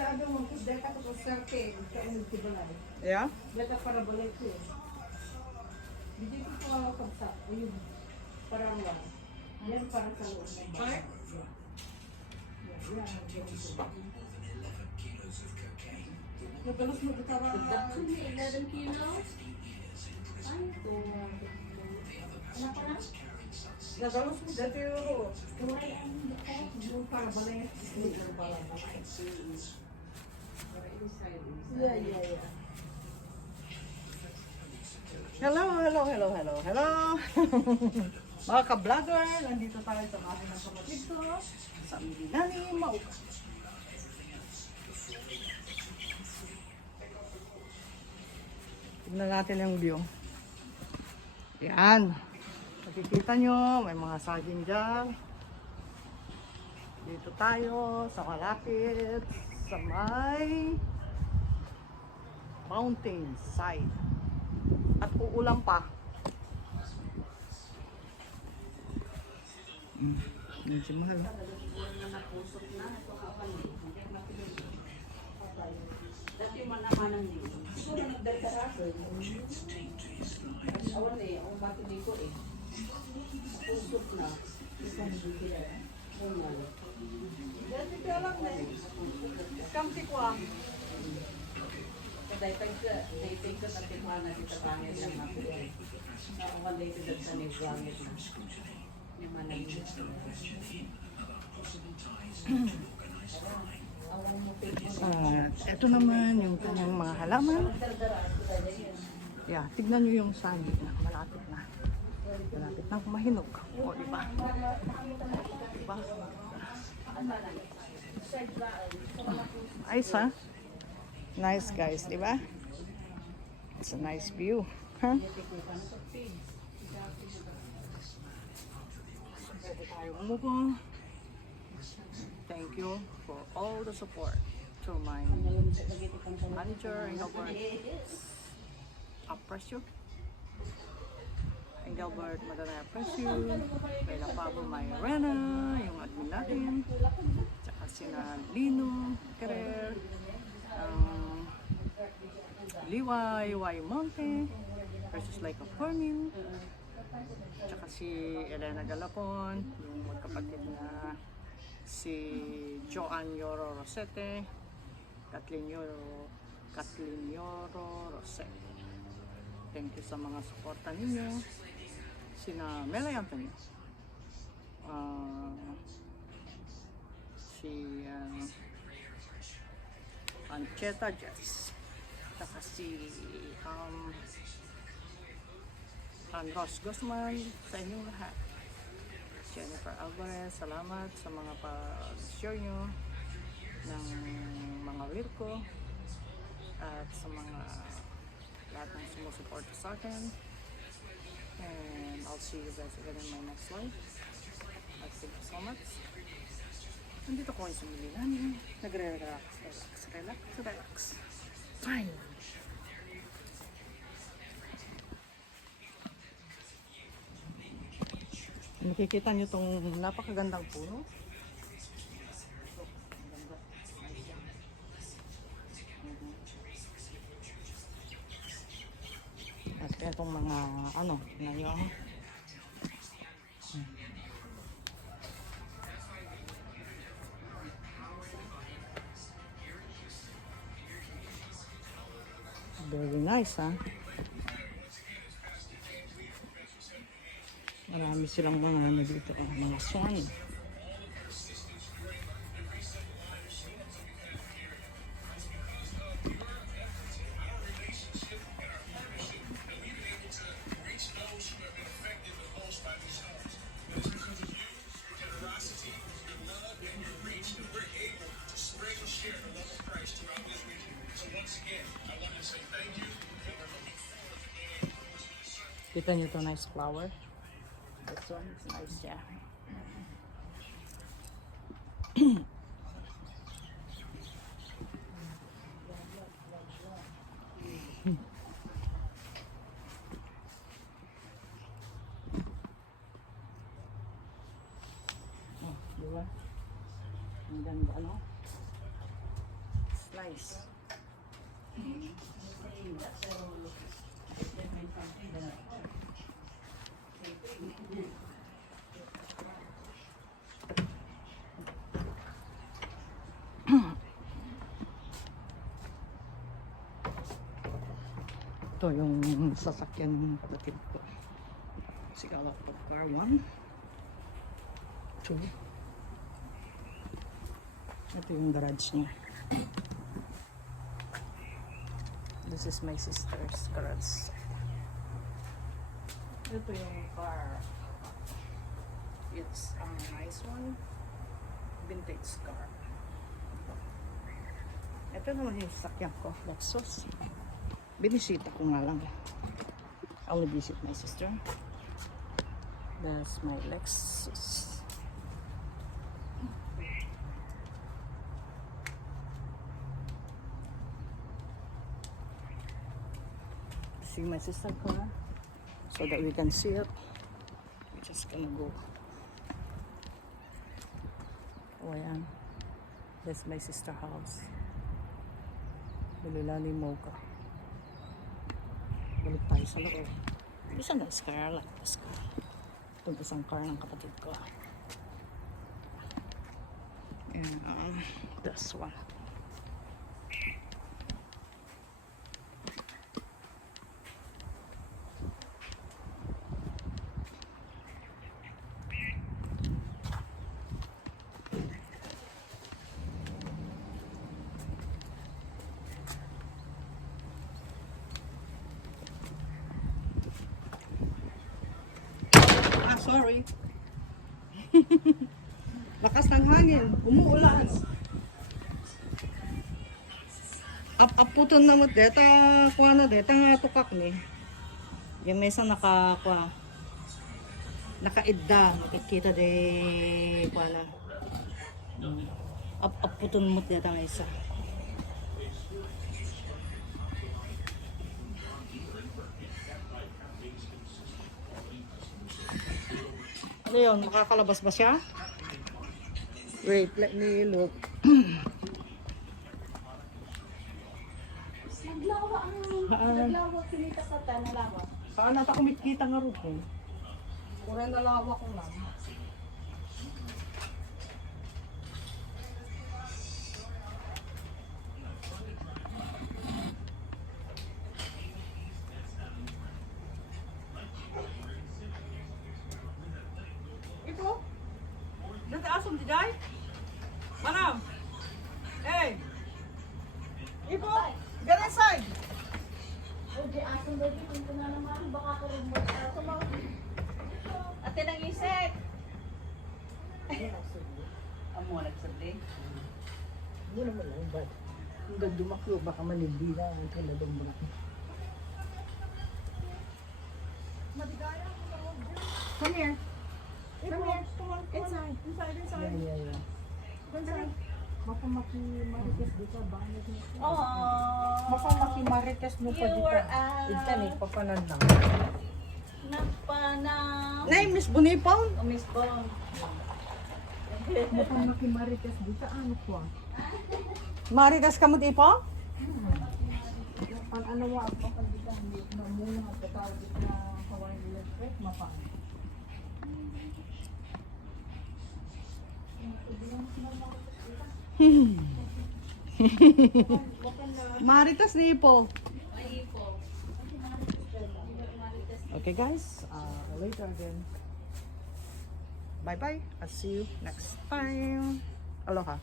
Yeah? Nagalos mo kita ba? 11 kilos? Ay, ito. Ano pa na? Nagalos mo dati yung Turay ang yung para balay. Yeah. Hello. Mga ka-vlogger, nandito tayo sa bahay ng kapatid ko, sa Milinani, Mauka. Tignan natin yung view. Yan. Nakikita nyo, may mga saging dyan. Dito tayo sa malapit sa may mountain side. At uulang pa. Medyo mahal. Dati man naman ang dito. Siguro nagdagdaraso. Awan eh, ang bati dito eh. Pusot na. Isang dito eh. Dati ka lang na eh. Kamsi ko ah. Dahil ka sa timana dito bangit lang ako eh. Nakawan dito dito sa nibangit na. Yung manang dito. Ito naman yung kanyang mga halaman. Yeah, tignan nyo yung sandi na malapit na. Malapit na mahinog. O, diba? Diba? Ayos ha? Nice guys, diba? It's a nice view. Huh? Pwede tayo umupo. Thank you for all the support to my manager, Engelbert Aprecio. Engelbert Madana Aprecio, Bella Pablo Mayrena, yung admin natin, tsaka sina Lino Querer, Liway Monte, versus Like a Fermin, tsaka si Elena Galapon, yung magkapatid na si Joan Yoro Rosete, Kathleen Yoro Rosete. Thank you sa mga suporta ninyo. Sina Melay Anthony, si Ancheta Jess, saka si Ross Guzman, sa inyong lahat. Jennifer Alvarez, salamat sa mga pag-share nyo ng mga reel ko at sa mga lahat ng sumusuporta sa akin. And I'll see you guys again in my next live. Thank you so much. Nandito ko sa Milinani. Relax. Fine. Nakikita nyo itong napakagandang puno. At itong mga ngayon. Very nice, ha? Marami silang mga dito, mga swan. Kita nyo ito, nice flower. This one is nice, yeah. Oh, diba? Ang ganda, ano? nice. Ito yung sasakyan ng kapatid ko. Sigala ko car 1, 2. Ito yung garage niya. This is my sister's garage. Ito yung car. It's a nice one. Vintage car. Ito naman yung sasakyan ko. Lexus. Binisita ko nga lang. I only visit my sister. That's my Lexus. See my sister car so that we can see it. We're just gonna go. Oh, ayan. That's my sister house. Bulilali Mocha. Balik tayo sa loob. Isa na car lang. Itong isang car ng kapatid ko. And this one. Sorry. Lakas ng hangin. Umuulan. Aputon na mo. Deta, kuha na. Deta nga tukak ni. Yung mesa kuha. Nakaidda. Makikita de, kuha na. Aputon mo. Deta nga isa. Ano yun? Makakalabas ba siya? Wait, let me look. Naglawa, kinita ka tayo, nalawa. Saan nata kumikita nga rin eh? Pura nalawa ko lang. Ito? Dati asom di day? Manam? Hey! Ito? Get inside! Oje, asong baby, kung ito na naman, baka ko rin mo. Ate nang isek! Amo, nagsabli? Hindi naman lang, but hanggang dumaklo, baka manibira ang kalalong mo. Come here. Come here. Come on. Inside. Inside. Yeah. Inside. Baka makimarites dito, bangat mo. Baka makimarites mo pa dito. Ito ni, papanan lang. Napanaw. Nay, Miss Bonipong. O, Miss Bong. Baka makimarites dito, ano po? Marites ka mo dito? Ang ano wa, baka dito, na muna at katawag dito na kawain electric, mapang. Maritas ni Ipo. Okay guys, later again. Bye bye. I'll see you next time. Aloha.